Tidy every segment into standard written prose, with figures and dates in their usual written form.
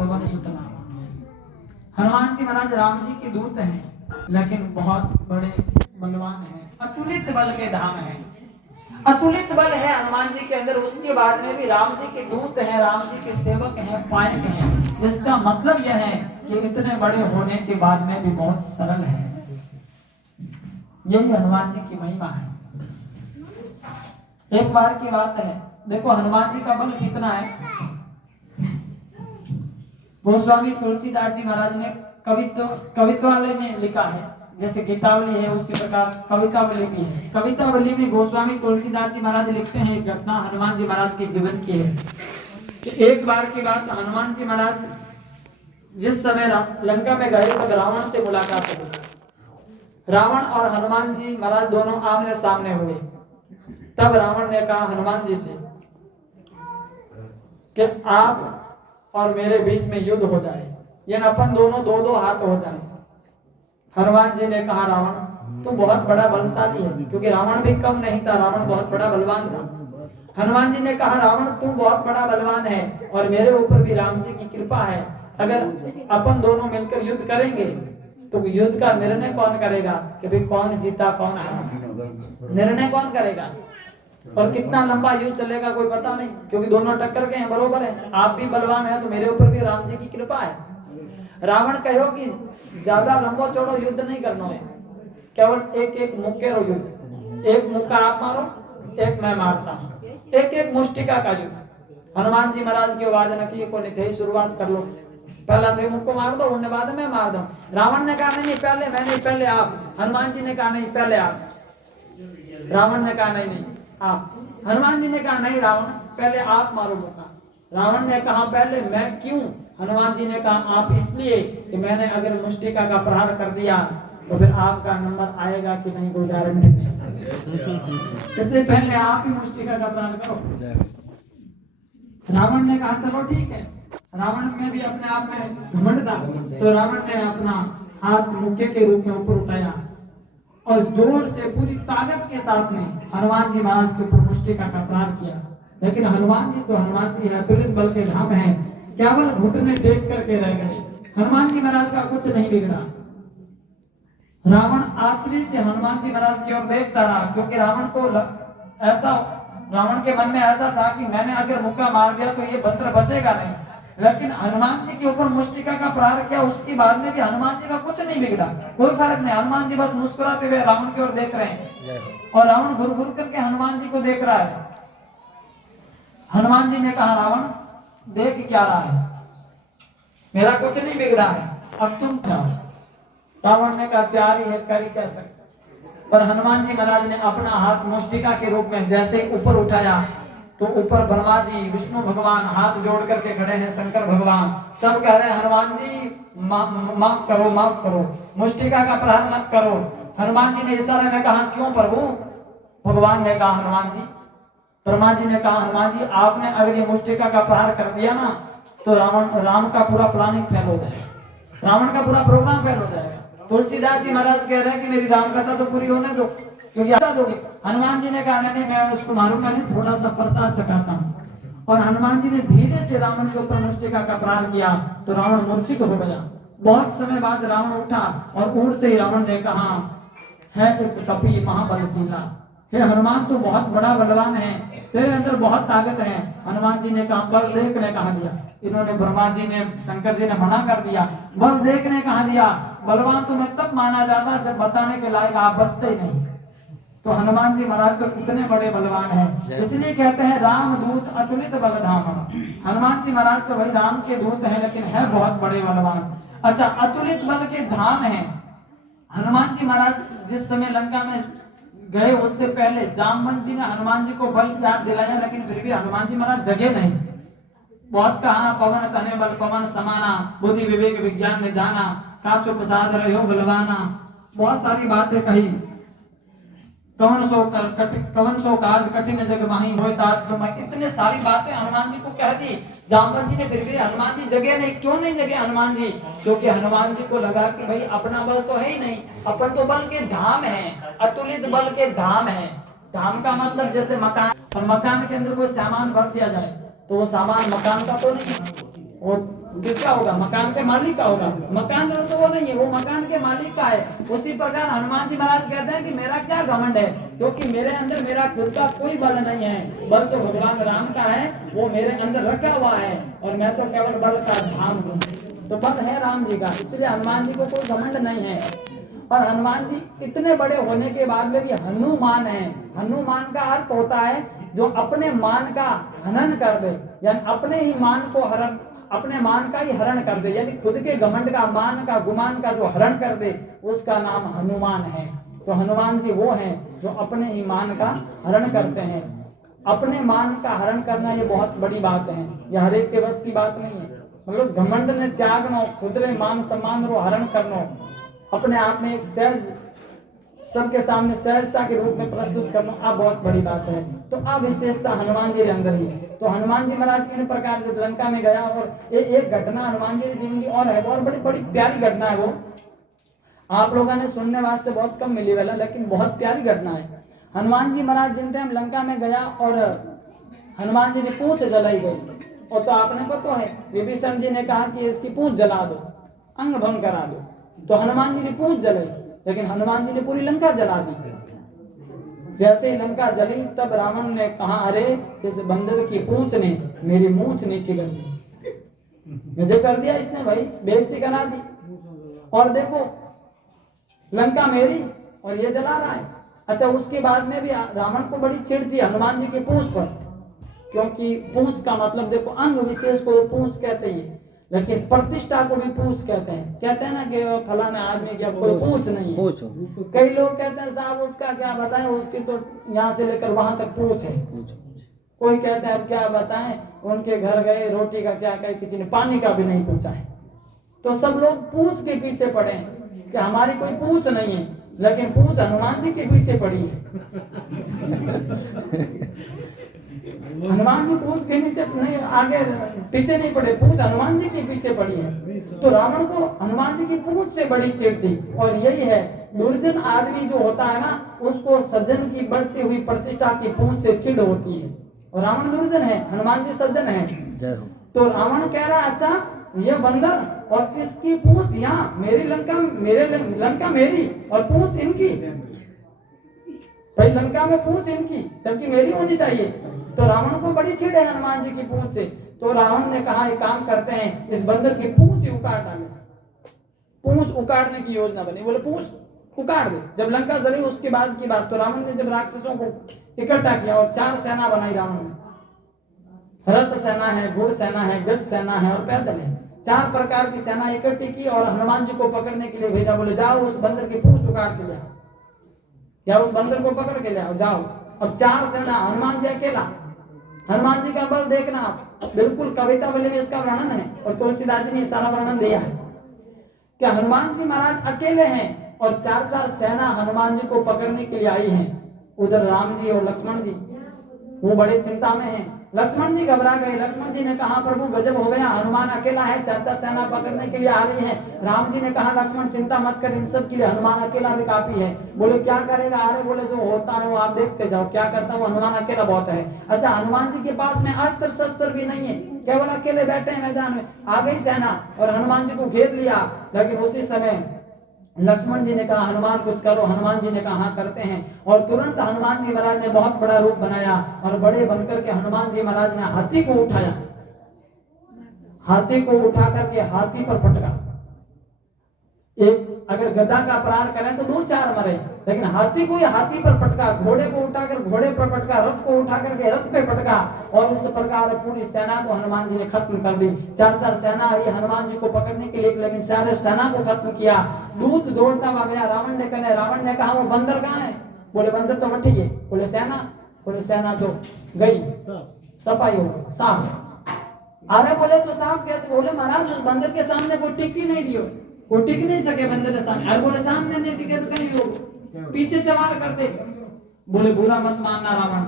पवन सुत नामा। हनुमान जी महाराज राम जी के दूत हैं, लेकिन बहुत बड़े बलवान हैं, अतुलित बल के धाम हैं। अतुलित बल है हनुमान जी के अंदर, उसके बाद में भी राम जी के दूत हैं, राम जी के सेवक हैं, पायक हैं। इसका मतलब यह है कि इतने बड़े होने के बाद में भी बहुत सरल है। यही हनुमान जी की महिमा है। एक बार की बात है, देखो हनुमान जी का बल कितना है। गोस्वामी तुलसीदास जी महाराज ने कवित्वावली में लिखा है, जैसे गीतावली है उसी प्रकार कवितावली भी है। कवितावली में गोस्वामी तुलसीदास जी महाराज लिखते हैं, एक घटना हनुमान जी महाराज के जीवन की है कि एक बार की बात, हनुमान जी महाराज जिस समय लंका में गए तो रावण से मुलाकात हुई। रावण और हनुमान जी महाराज दोनों आमने सामने हुए। तब रावण ने कहा हनुमान जी से कि आप और मेरे बीच में युद्ध हो जाए, यानी अपन दोनों दो दो हाथ हो जाए। हनुमान जी ने कहा रावण तू बहुत बड़ा बलशाली है, क्योंकि रावण भी कम नहीं था, रावण बहुत बड़ा बलवान था। हनुमान जी ने कहा रावण तू बहुत बड़ा बलवान है और मेरे ऊपर भी राम जी की कृपा है। अगर अपन दोनों मिलकर युद्ध करेंगे तो युद्ध का निर्णय कौन करेगा कि भाई कौन जीता कौन हारा, निर्णय कौन करेगा। और कितना लंबा युद्ध चलेगा कोई पता नहीं, क्योंकि दोनों टक्कर के हैं, बरोबर है। आप भी बलवान है तो मेरे ऊपर भी राम जी की कृपा है। रावण कहो कि ज्यादा लंबो चौड़ो युद्ध नहीं करना है, केवल एक एक मुक्के रो युद्ध, एक मुक्का आप मारो एक मैं मारता हूँ, एक एक मुष्टिका का युद्ध। हनुमान जी महाराज की आवाज न की को थे शुरुआत कर लो, पहला तो मुक्को मार दो, उन्हें बाद में मार दो। रावण ने कहा नहीं पहले मैं नहीं पहले आप। हनुमान जी ने कहा नहीं पहले आप। रावण ने कहा नहीं आप। हनुमान जी ने कहा नहीं रावण पहले आप मारो मुक्का। रावण ने कहा पहले मैं क्यों। हनुमान जी ने कहा आप इसलिए कि मैंने अगर मुष्टिका का प्रहार कर दिया तो फिर आपका नंबर आएगा कि नहीं कोई गारंटी नहीं, इसलिए पहले आप ही मुष्टिका का प्रहार करो। रावण ने कहा चलो ठीक है। रावण में भी अपने आप में घमंड था, तो रावण ने अपना हाथ मुक्के के रूप में ऊपर उठाया और जोर से पूरी ताकत के साथ में हनुमान जी महाराज के ऊपर मुष्टिका का प्रहार किया। लेकिन हनुमान जी है, अतुलित बल के धाम है, केवल घुटने टेक करके रह गए। हनुमान जी महाराज का कुछ नहीं बिगड़ा। रावण आश्चर्य से हनुमान जी महाराज की ओर देखता रहा, क्योंकि रावण के मन में ऐसा था कि मैंने अगर मुक्का मार दिया तो ये बंदर बचेगा नहीं। लेकिन हनुमान जी के ऊपर मुष्टिका का प्रहार किया, उसके बाद में भी हनुमान जी का कुछ नहीं बिगड़ा, कोई फर्क नहीं। हनुमान जी बस मुस्कुराते हुए रावण की ओर देख रहे हैं और रावण घुर घुर करके हनुमान जी को देख रहा है। हनुमान जी ने कहा रावण देख क्या रहा है, मेरा कुछ नहीं बिगड़ा है, अब तुम जाओ। रावण ने कहा तैयारी है, कर ही क्या सकते। पर हनुमान जी महाराज ने अपना हाथ मुष्टिका के रूप में जैसे ऊपर उठाया तो ऊपर ब्रह्मा जी विष्णु भगवान हाथ जोड़ करके खड़े हैं, शंकर भगवान सब कह रहे हैं हनुमान जी माफ करो माफ करो, मुष्टिका का प्रहार मत करो। हनुमान जी ने इशारे में कहा क्यों प्रभु। भगवान ने कहा हनुमान जी, ब्रह्मा जी ने कहा हनुमान जी आपने अगर ये मुष्टिका का प्रहार कर दिया ना तो राम का पूरा प्लानिंग फेल हो जाएगा, रावण का पूरा प्रोग्राम फेल हो जाएगा। तुलसीदास जी महाराज कह रहे हैं कि मेरी राम कथा तो पूरी होने दो, क्योंकि दोगे। हनुमान जी ने कहा नहीं मैं उसको मारूंगा नहीं, थोड़ा सा प्रसाद चखाता हूँ। और हनुमान जी ने धीरे से रावण के ऊपर मुष्टिका का प्रहार किया तो रावण मूर्छित हो गया। बहुत समय बाद रावण उठा और उठते ही रावण ने कहा है कपि महाबलशीला, हे हनुमान तू बहुत बड़ा बलवान है, तेरे अंदर बहुत ताकत है। हनुमान जी ने कहा बल देखने कहा दिया। इन्होंने ब्रह्मा जी ने शंकर जी ने मना कर दिया, बल देखने कहा दिया। बलवान तो मैं तब माना जाता जब बताने के लायक आप बचते ही नहीं। तो हनुमान जी महाराज तो कितने बड़े बलवान हैं, इसलिए कहते हैं राम दूत अतुलित बलधाम। हनुमान जी महाराज तो भाई राम के दूत हैं, लेकिन है बहुत बड़े बलवान। अच्छा अतुलित बल के धाम है। हनुमान जी महाराज जिस समय लंका में गए उससे पहले जामवंत जी ने हनुमान जी को बल याद दिलाया, लेकिन फिर भी हनुमान जी महाराज जगे नहीं। बहुत कहा पवन तने बल पवन समाना, बुद्धि विवेक विज्ञान ने जाना, काचो प्रसाद रहो बलवाना, बहुत सारी बातें कही। कवन सो काज कठिन जग माही होए तात तो मैं, इतने सारी बातें हनुमान जी को कह दी। जामवंत जी ने फिर भी हनुमान जी जगे नहीं। क्यों नहीं जगे हनुमान जी? क्योंकि हनुमान जी को लगा कि भाई अपना बल तो है ही नहीं, अपन तो बल के धाम है, अतुलित बल के धाम है। धाम का मतलब जैसे मकान, और मकान के अंदर कोई सामान भर दिया जाए तो वो सामान मकान का तो नहीं, वो किसका होगा? मकान के मालिक का होगा। मकान तो वो नहीं है, वो मकान के मालिक का है। उसी प्रकार हनुमान जी महाराज कहते हैं कि मेरा क्या घमंड है, क्योंकि मेरे अंदर मेरा खुद का कोई बल नहीं है, बल तो भगवान राम का है, वो मेरे अंदर रखा हुआ है और मैं तो केवल बल का धाम हूँ। तो बल है राम जी का, इसलिए हनुमान जी को कोई घमंड नहीं है। और हनुमान जी इतने बड़े होने के बाद में भी हनुमान है। हनुमान का अर्थ होता है जो अपने मान का हनन कर दे, यानी अपने ही मान को हरण, अपने मान का ही हरण कर दे, यानी खुद के घमंड का, मान का, गुमान का जो हरण कर दे, उसका नाम हनुमान है। तो हनुमान जी वो हैं जो अपने ही मान का हरण करते हैं। अपने मान का हरण करना ये बहुत बड़ी बात है, यह हर एक के बस की बात नहीं है। मतलब घमंड ने त्यागनो, खुदरे मान सम्मान रो हरण करनो, अपने आप में एक सहज, सबके सामने सहजता के रूप में प्रस्तुत करना, आप बहुत बड़ी बात है। तो अब विशेषता हनुमान जी के अंदर ही है। तो हनुमान जी महाराज इन प्रकार से लंका में गया, और एक घटना हनुमान जी की जिंदगी और है, और बड़ी बड़ी प्यारी घटना है। वो आप लोगों ने सुनने वास्ते बहुत कम मिली वाला, लेकिन बहुत प्यारी घटना है। हनुमान जी महाराज जिन टाइम लंका में गया और हनुमान जी ने पूंछ जलाई गई, और तो आपने पता है विभीषण जी ने कहा कि इसकी पूंछ जला दो, अंग भंग करा दो। तो हनुमान जी ने पूंछ जलाई, लेकिन हनुमान जी ने पूरी लंका जला दी। जैसे ही लंका जली तब रावण ने कहा, अरे इस बंदर की पूंछ ने मेरी मूंछ नीचे कर दी, मुझे कर दिया इसने भाई, बेइज्जती करा दी। और देखो लंका मेरी और ये जला रहा है। अच्छा, उसके बाद में भी रावण को बड़ी चिढ़ थी हनुमान जी की पूंछ पर, क्योंकि पूंछ का मतलब देखो, अंग विशेष को पूंछ कहते हैं, लेकिन प्रतिष्ठा को भी पूंछ कहते हैं। कहते हैं ना कि फलाना आदमी की कोई पूंछ नहीं है। कई लोग कहते हैं साहब उसका क्या बताएं, उसकी तो यहाँ से लेकर वहां तक पूंछ है। कोई कहते हैं अब क्या बताएं, उनके घर गए रोटी का क्या कहे, किसी ने पानी का भी नहीं पूछा है। तो सब लोग पूंछ के पीछे पड़े कि हमारी कोई पूंछ नहीं है, लेकिन पूंछ हनुमान जी के पीछे पड़ी है। हनुमान जी पूंछ के नीचे नहीं, आगे पीछे नहीं पड़े, पूंछ हनुमान जी के पीछे पड़ी है। तो रावण को हनुमान जी की पूंछ से बड़ी चिढ़ थी। और यही है, दुर्जन आदमी जो होता है ना, उसको सज्जन की बढ़ती हुई प्रतिष्ठा की पूंछ से चिढ़ होती है। और रावण दुर्जन है, हनुमान जी सज्जन है। तो रावण कह रहा है, अच्छा ये बंदर और इसकी पूंछ यहाँ, मेरी लंका, मेरे लंका मेरी और पूंछ इनकी, भाई लंका में पूंछ इनकी जबकि मेरी होनी चाहिए। तो रावण को बड़ी चिढ़ है हनुमान जी की पूंछ से। तो रावण ने कहा एक काम करते हैं, इस बंदर की पूंछ ही उखाड़ डाले। पूंछ उखाड़ने की योजना बनी, बोले पूंछ उखाड़ दे। जब लंका जली उसके बाद की बात, तो रावण ने जब राक्षसों को इकट्ठा किया और 4 सेना बनाई रावण ने, रथ सेना है, घुड़ सेना है, गज सेना है और पैदल है, 4 प्रकार की सेना इकट्ठी की और हनुमान जी को पकड़ने के लिए भेजा। बोले जाओ उस बंदर की पूंछ उखाड़ के ले आओ, या उस बंदर को पकड़ के ले आओ, जाओ। अब 4 सेना, हनुमान जी अकेला। हनुमान जी का बल देखना आप, बिल्कुल कविता बलि में इसका वर्णन है, और तुलसीदास जी ने सारा वर्णन दिया है कि हनुमान जी महाराज अकेले हैं और 4-4 सेना हनुमान जी को पकड़ने के लिए आई हैं। उधर राम जी और लक्ष्मण जी वो बड़े चिंता में हैं। लक्ष्मण जी घबरा गए। लक्ष्मण जी ने कहा प्रभु गजब हो गया, हनुमान अकेला है, 4-4 सेना पकड़ने के लिए आ रही है। राम जी ने कहा लक्ष्मण चिंता मत कर, इन सब के लिए हनुमान अकेला भी काफी है। बोले क्या करेगा? अरे बोले जो होता है वो आप देखते जाओ, क्या करता है वो, हनुमान अकेला बहुत है। अच्छा, हनुमान जी के पास में अस्त्र शस्त्र भी नहीं है, केवल अकेले बैठे हैं मैदान में। आ गई सेना और हनुमान जी को घेर लिया। लेकिन उसी समय लक्ष्मण जी ने कहा हनुमान कुछ करो। हनुमान जी ने कहा हाँ करते हैं। और तुरंत हनुमान जी महाराज ने बहुत बड़ा रूप बनाया और बड़े बनकर के हनुमान जी महाराज ने हाथी को उठाया। हाथी को उठा करके हाथी पर पटका। एक अगर गधा का प्रहार करें तो 2-4 मरे, लेकिन हाथी को हाथी पर पटका, घोड़े को उठाकर घोड़े पर पटका, रथ को उठा करके रथ पे पटका। और इस प्रकार पूरी सेना को हनुमान जी ने खत्म कर दी। 4-4 सेना आई हनुमान जी को पकड़ने के लिए, लेकिन सारे सेना को खत्म किया। दूत दौड़ता हुआ गया। रावण ने कहा वो बंदर कहाँ है? बोले बंदर तो मठी है। बोले सेना? बोले सेना तो गई, सफाई हो गई, साफ। अरे बोले तो साफ कैसे? बोले महाराज उस बंदर के सामने कोई टिक ही नहीं दियो, वो टिक नहीं सके बंदर के सामने। अरे बोले सामने नहीं टिके तो कहीं हो पीछे से वार करते। बोले बुरा मत मानना रावण,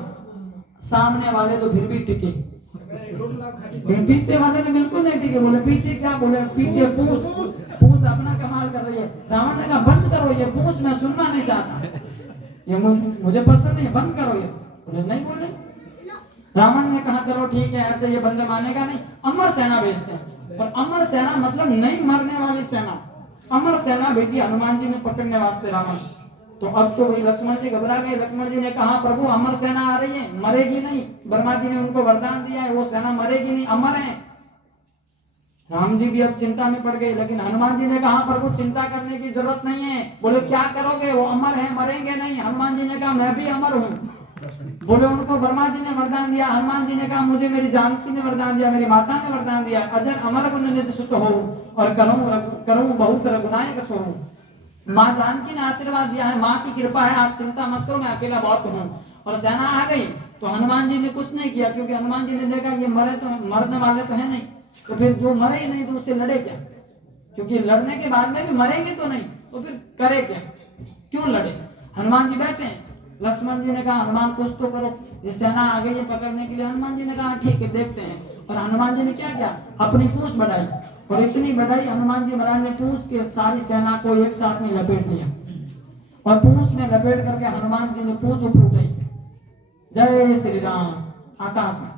सामने वाले तो फिर भी टिके, पीछे वाले तो बिल्कुल नहीं टिके। बोले पीछे क्या? बोले पीछे पूछ अपना कमाल कर रही है। रावण ने कहा बंद करो ये पूछ, मैं सुनना नहीं चाहता, ये मुझे पसंद नहीं, बंद करो ये। बोले नहीं बोले। रावण ने कहा चलो ठीक है, ऐसे ये बंदे मानेगा नहीं, अमर सेना भेजते हैं। और अमर सेना मतलब नहीं मरने वाली सेना, अमर सेना भेजी हनुमान जी ने पकड़ने वास्ते रावण। तो अब तो वही लक्ष्मण जी घबरा गए। लक्ष्मण जी ने कहा प्रभु अमर सेना आ रही है, मरेगी नहीं। ब्रह्मा जी ने उनको वरदान दिया है वो सेना मरेगी नहीं, अमर है। राम जी भी अब चिंता में पड़ गए, लेकिन हनुमान जी ने कहा प्रभु चिंता करने की जरूरत नहीं है। बोले क्या करोगे, वो अमर है मरेंगे नहीं। हनुमान जी ने कहा मैं भी अमर हूँ। बोले उनको ब्रह्मा जी ने वरदान दिया। हनुमान जी ने कहा मुझे मेरी जानकी ने वरदान दिया, मेरी माता ने वरदान दिया, अजर अमर गुण निधि सुत हो और करूं बहुत रघुनायक छोड़ू। माँ जानकी ने आशीर्वाद दिया है, माँ की कृपा है, आप चिंता मत करो, मैं अकेला बहुत हूँ। और सेना आ गई तो हनुमान जी ने कुछ नहीं किया, क्योंकि हनुमान जी ने देखा ये मरने वाले तो है नहीं, तो फिर जो मरे ही नहीं तो उससे लड़े क्या, क्योंकि लड़ने के बाद में भी मरेंगे तो नहीं, तो फिर करे क्या, क्यों लड़े। हनुमान जी बैठे हैं। लक्ष्मण जी ने कहा हनुमान कुछ तो करो, ये सेना आ गई है पकड़ने के लिए। हनुमान जी ने कहा ठीक है देखते हैं। और हनुमान जी ने क्या किया, अपनी पूंछ बढ़ाई, और इतनी बढ़ाई हनुमान जी महाराज ने पूंछ के सारी सेना को एक साथ में लपेट लिया, और पूंछ में लपेट करके हनुमान जी ने पूंछ ऊपर उठाई, जय श्री राम। आकाश में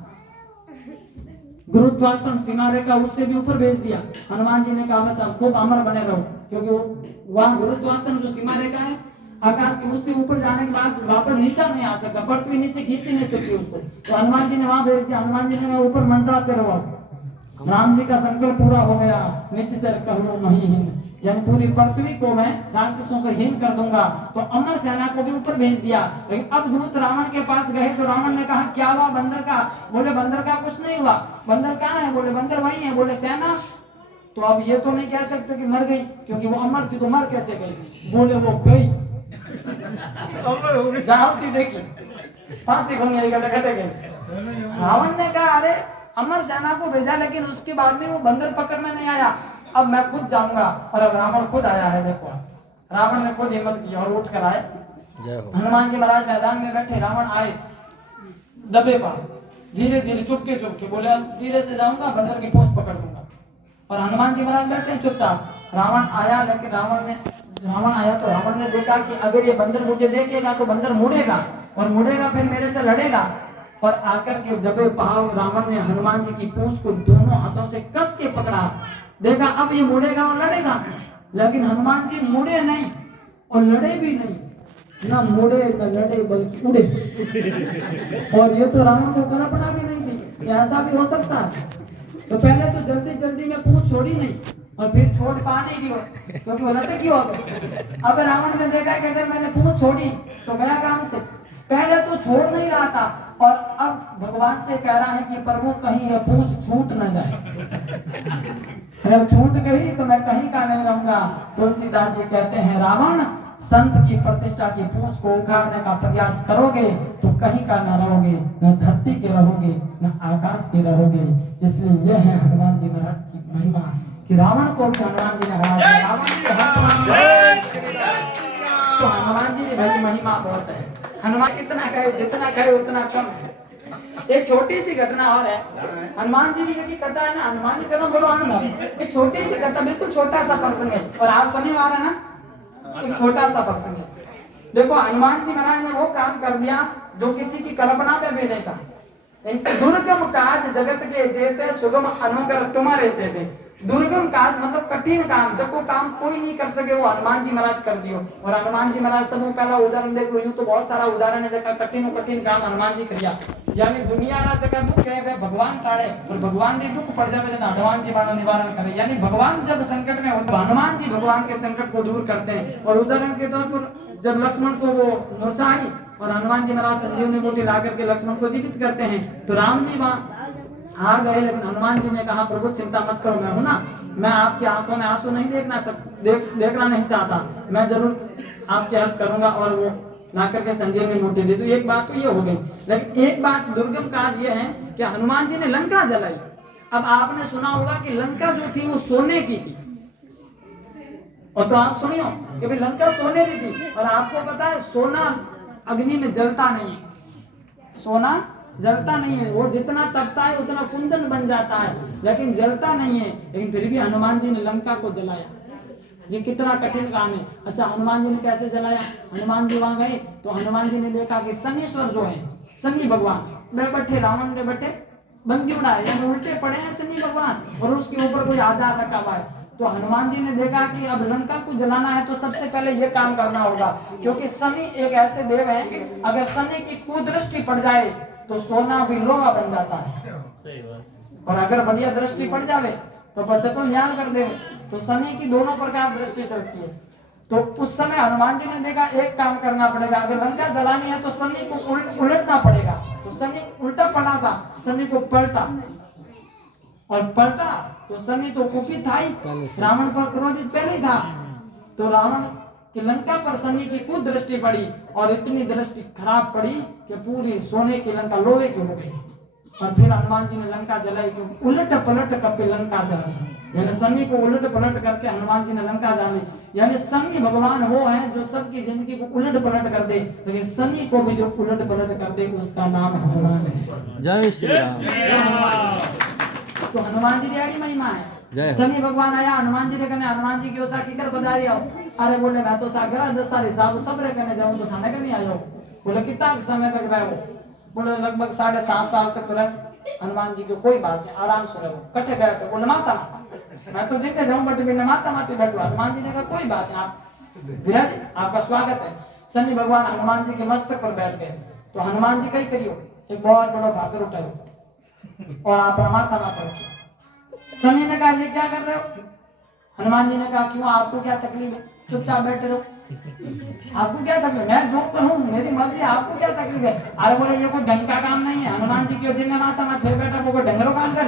गुरुत्वाकर्षण सीमा रेखा उससे भी ऊपर भेज दिया। हनुमान जी ने कहा बस अब खूब अमर बने रहो, क्योंकि वहां गुरुत्वाकर्षण जो सीमा रेखा है आकाश के उससे ऊपर जाने के बाद वापस नीचे नहीं आ सकता, पृथ्वी नीचे खींच नहीं सकती उसको। तो हनुमान जी ने वहां भेज दिया। हनुमान जी ने ऊपर मंडराते रहो, राम जी का संकल्प पूरा हो गया। नीचे चल कहूँ महीहीन, यानी पूरी पृथ्वी को मैं राक्षसों से हीन कर दूंगा। तो अमर सेना को भी ऊपर भेज दिया। लेकिन अब दूत रावण के पास गए तो रावण ने कहा क्या हुआ बंदर का। बोले बंदर का कुछ नहीं हुआ। बंदर कहाँ है, बोले बंदर वही है। बोले सेना, तो अब ये तो नहीं कह सकते कि मर गई, क्योंकि वो अमर थी तो मर कैसे गई। बोले वो गई जाओ थी देखी फांसी घूमने गए। रावण ने कहा अरे अमर सेना को भेजा, लेकिन उसके बाद में वो बंदर पकड़ने नहीं आया, अब मैं खुद जाऊंगा। और अब रावण खुद आया है। देखो रावण ने खुद हिम्मत की और उठ कर आए। हनुमान जी महाराज मैदान में बैठे, रावण आए दबे पर, धीरे धीरे चुपके चुपके। बोले अब धीरे से जाऊंगा, बंदर की पूंछ पकड़ दूंगा। और हनुमान जी महाराज बैठे चुपचाप। रावण आया, लेकिन रावण आया तो रावण ने देखा कि अगर ये बंदर मुझे देखेगा तो बंदर मुड़ेगा, और मुड़ेगा फिर मेरे से लड़ेगा। और आकर के दबे पांव रावण ने हनुमान जी की पूंछ को दोनों हाथों से कस के पकड़ा। देखा अब ये मुड़ेगा और लड़ेगा, लेकिन हनुमान जी मुड़े नहीं और लड़े भी नहीं, ना मुड़े न लड़े बल्कि उड़े। और ये तो रावण को कल्पना भी नहीं थी, ऐसा भी हो सकता है। तो पहले तो जल्दी जल्दी में पूंछ छोड़ी नहीं, और फिर छोड़ पा नहीं दी, क्योंकि वो लटकी हो गई। अब रावण ने देखा कि अगर मैंने पूंछ छोड़ी तो गया काम से। पहले तो छोड़ नहीं रहा था, और अब भगवान से कह रहा है कि प्रभु कहीं ये पूंछ छूट न जाए, अगर छूट गई तो मैं कहीं का नहीं रहूंगा। तुलसीदास जी कहते हैं रावण संत की प्रतिष्ठा की पूंछ को उखाड़ने का प्रयास करोगे तो कहीं का न रहोगे, न धरती के रहोगे न आकाश के रहोगे। इसलिए यह है हनुमान जी महाराज की महिमा कि रावण को भी हनुमान जी ने हरा दिया। तो हनुमान जी की महिमा बहुत है। हनुमान कितना कहे जितना कहे उतना कम है। एक छोटी सी घटना और है, हनुमान जी की कथा है ना, हनुमान जी कदम बड़ो आनंद है। एक छोटी सी कथा, बिल्कुल छोटा सा प्रसंग है, और आज शनिवार है ना, एक छोटा सा प्रसंग है। देखो हनुमान जी महाराज ने वो काम कर दिया जो किसी की कल्पना में भी नहीं था। दुर्गम काज जगत के जेते सुगम अनुकर तुम्हारे थे। दुर्गम काज मतलब कठिन काम, जब वो काम कोई नहीं कर सके वो हनुमान जी महाराज कर दियो। और हनुमान जी महाराज सब पहला उदाहरण देखो, यूं तो बहुत सारा उदाहरण है जगह कठिन काम हनुमान जी किया। यानी दुनिया रा जगह दुख है भगवान टाळे, और भगवान ने दुख पड़ जावे तो हनुमान जी बानो निवारण करे। यानी भगवान जब संकट में हो हनुमान जी भगवान के संकट को दूर करते हैं। और उदाहरण के तौर पर जब लक्ष्मण को वो मूर्छा आई और हनुमान जी महाराज संजीवनी बूटी ला करके लक्ष्मण को जीवित करते हैं, तो राम जी वहां हार गए। लेकिन हनुमान जी ने कहा प्रभु चिंता मत करो, मैं हूं ना, मैं आपकी आंखों में आंसू नहीं देखना नहीं चाहता, मैं जरूर आपकी हेल्प करूंगा। और वो ला करके संजीवनी बूटी दी। तो एक बात तो ये हो गई, लेकिन एक बात दुर्गम काज ये है कि हनुमान जी ने लंका जलाई। अब आपने सुना होगा कि लंका जो थी वो सोने की थी, और तो आप सुनियो कि भाई लंका सोने की थी। और आपको पता है सोना अग्नि में जलता नहीं है, सोना जलता नहीं है, वो जितना तपता है उतना कुंदन बन जाता है, लेकिन जलता नहीं है। लेकिन फिर भी हनुमान जी ने लंका को जलाया। ये कितना कठिन काम है। अच्छा हनुमान जी ने कैसे जलाया। हनुमान जी वहां गए तो हनुमान जी ने देखा कि शनिश्वर जो है, शनि भगवान वे बैठे, रावण ने बैठे बंदी उड़ाए, यानी उल्टे पड़े हैं शनि भगवान, और उसके ऊपर कोई आधार रखा हुआ है। तो हनुमान जी ने देखा कि अब लंका को जलाना है तो सबसे पहले ये काम करना होगा, क्योंकि शनि एक ऐसे देव हैं कि अगर शनि की कुदृष्टि पड़ जाए तो सोना भी लोहा बन जाता है, और अगर बढ़िया दृष्टि पड़ जावे तो बच्चे तो न्याय कर दे। तो शनि की दोनों प्रकार दृष्टि चलती है। तो उस समय हनुमान जी ने देखा एक काम करना पड़ेगा, अगर लंका जलानी है तो शनि को उलटना पड़ेगा। तो शनि उल्टा पड़ा था, शनि को पलटा, और पलटा तो शनि तो कुपित था ही, रावण पर क्रोधित पहले ही था। तो रावण की लंका पर शनि की कुदृष्टि पड़ी, और इतनी दृष्टि खराब पड़ी कि पूरी सोने की लंका लोहे की हो गई। और फिर हनुमान जी ने लंका जलाई, क्योंकि उलट पलट करके लंका जलाई, यानी शनि को उलट पलट करके हनुमान जी ने लंका जलाई। यानी शनि भगवान वो है जो सबकी जिंदगी को उलट पलट कर दे, लेकिन शनि को भी जो उलट पलट कर दे उसका नाम हनुमान है। जय श्री राम। तो हनुमान जी की महिमा है। शनि भगवान आया हनुमान जी ने कहने, हनुमान जी की ओसा की कर बधाई आओ। अरे बोले मैं तो सागर 10 साल हिसाब सब रे करने जाऊं तो थाने का नहीं आ जाओ। बोले कितना समय तक रहे हो? बोले लगभग 7.5 साल तक रहे। हनुमान जी को कोई बात नहीं, आराम से रहो। कटे गए तो बोले माता मैं तो जिनके जाऊं बट बिना माता माते बैठो। हनुमान जी ने कहा कोई बात नहीं, आप धीरज आपका स्वागत है। शनि भगवान हनुमान जी के मस्तक पर बैठ गए। तो हनुमान जी कही करियो एक बहुत बड़ा भाकर उठाओ और आप माता ना पड़ो। शनि ने कहा ये क्या कर रहे हो? हनुमान जी ने कहा क्यों आपको क्या तकलीफ है? चुपचाप बैठे रहो। आपको क्या तकलीफ? मैं जो करूं मेरी मर्जी, आपको क्या तकलीफ है? अरे बोले ये कोई ढंग का काम नहीं है। हनुमान जी क्यों दिन में माता ना थे बैठा वो कोई ढंगरो काम कर।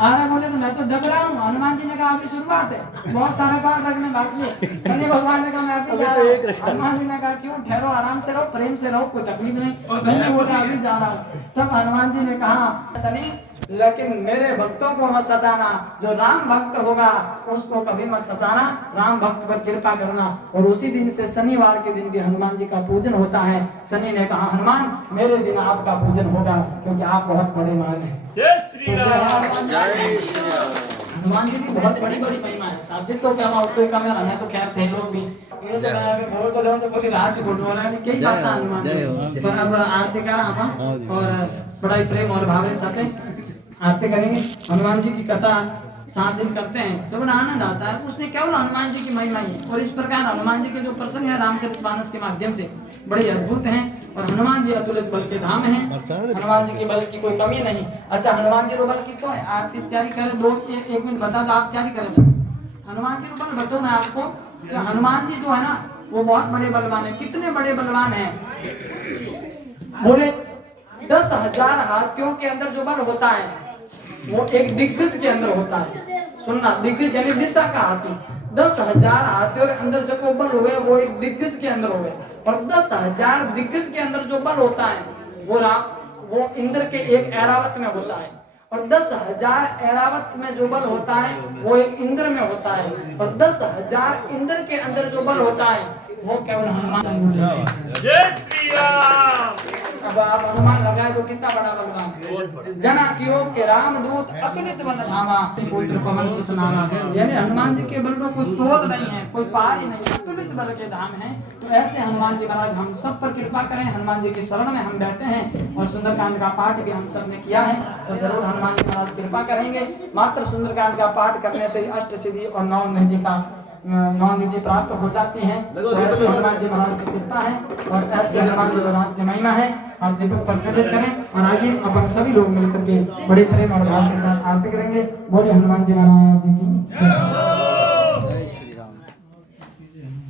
अरे बोले तो मैं तो दब रहा हूँ। हनुमान जी ने कहा अभी शुरुआत है, बहुत सारे पार रखने बाकी है। शनि भगवान ने कहा मैं अभी जा रहा हूँ। हनुमान जी ने कहा क्यों? ठहरो, आराम से रहो, प्रेम से रहो, कोई तकलीफ नहीं। मैंने बोला अभी जा रहा हूँ। तब हनुमान जी ने कहा शनि लेकिन मेरे भक्तों को मत सताना, जो राम भक्त होगा उसको कभी मत सताना, राम भक्त पर कृपा करना। और उसी दिन से शनिवार के दिन भी हनुमान जी का पूजन होता है। शनि ने कहा हनुमान मेरे दिन आपका पूजन होगा, क्योंकि आप बहुत बड़े मान हैं। जय श्री राम। जय श्री राम। हनुमान जी की बहुत बड़ी बड़ी महिमा है। साजिद तो क्या कोई कम है, हमें तो खैर थे लोग भी ये तो बोल तो लो तो पूरी रात ही बोलने वाला है। कई बात हनुमान जी पर अब आरती का और बड़ा ही प्रेम और भाव के साथ आरती करेंगे। हनुमान जी की कथा 7 दिन करते हैं तो बड़ा आनंद आता है। उसने केवल हनुमान जी की महिमा ही। और इस प्रकार हनुमान जी के जो प्रसंग है रामचरितमानस के माध्यम से बड़े अद्भुत हैं। और हनुमान जी अतुलित बल के धाम हैं। हनुमान जी के बल की कोई कमी नहीं। अच्छा हनुमान जी बल की क्यों है? आरती तैयारी करें, 1 मिनट बता दो, आप तैयारी करें बस। हनुमान जी बल बताऊं मैं आपको कि हनुमान जी जो है ना वो बहुत बड़े बलवान है। कितने बड़े बलवान है? बोले 10,000 हाथियों के अंदर जो बल होता है वो एक दिग्गज के अंदर होता है। सुनना, दिग्गज यानी दिशा का हाथी। 10,000 हाथियों के अंदर जो बल हुए वो एक दिग्गज के अंदर हुए। और 10,000 दिग्गज के अंदर जो बल होता है वो इंद्र के एक ऐरावत में होता है। और 10,000 ऐरावत में जो बल होता है वो एक इंद्र में होता है। और 10,000 इंद्र के अंदर जो बल होता है वो केवल हनुमान। जय श्री राम। अब आप अनुमान लगाए तो कितना बड़ा बलवान। जना कियो के रामदूत अतुलित बल धामा, पुत्र पवन सुत नामा। यानी हनुमान जी के बल में कोई तोड़ नहीं है, कोई पार ही नहीं, अतुलित बल के धाम है। तो ऐसे हनुमान जी महाराज हम सब पर कृपा करें। हनुमान जी की शरण में हम बैठे हैं और सुंदरकांड का पाठ भी हम सब ने किया है, तो जरूर हनुमान जी महाराज कृपा करेंगे। मात्र सुंदरकांड का पाठ करने से अष्ट सिद्धि और 9 निधि प्राप्त हो जाती हैं। तो ऐसे हनुमान जी महाराज की कृपा है और ऐसे हनुमान जी महाराज की महिमा है। आप दीपक प्रज्वलित करें और आइए अपन सभी लोग मिलकर के बड़े प्रेम और भाव के साथ आरती करेंगे। बोले हनुमान जी महाराज की।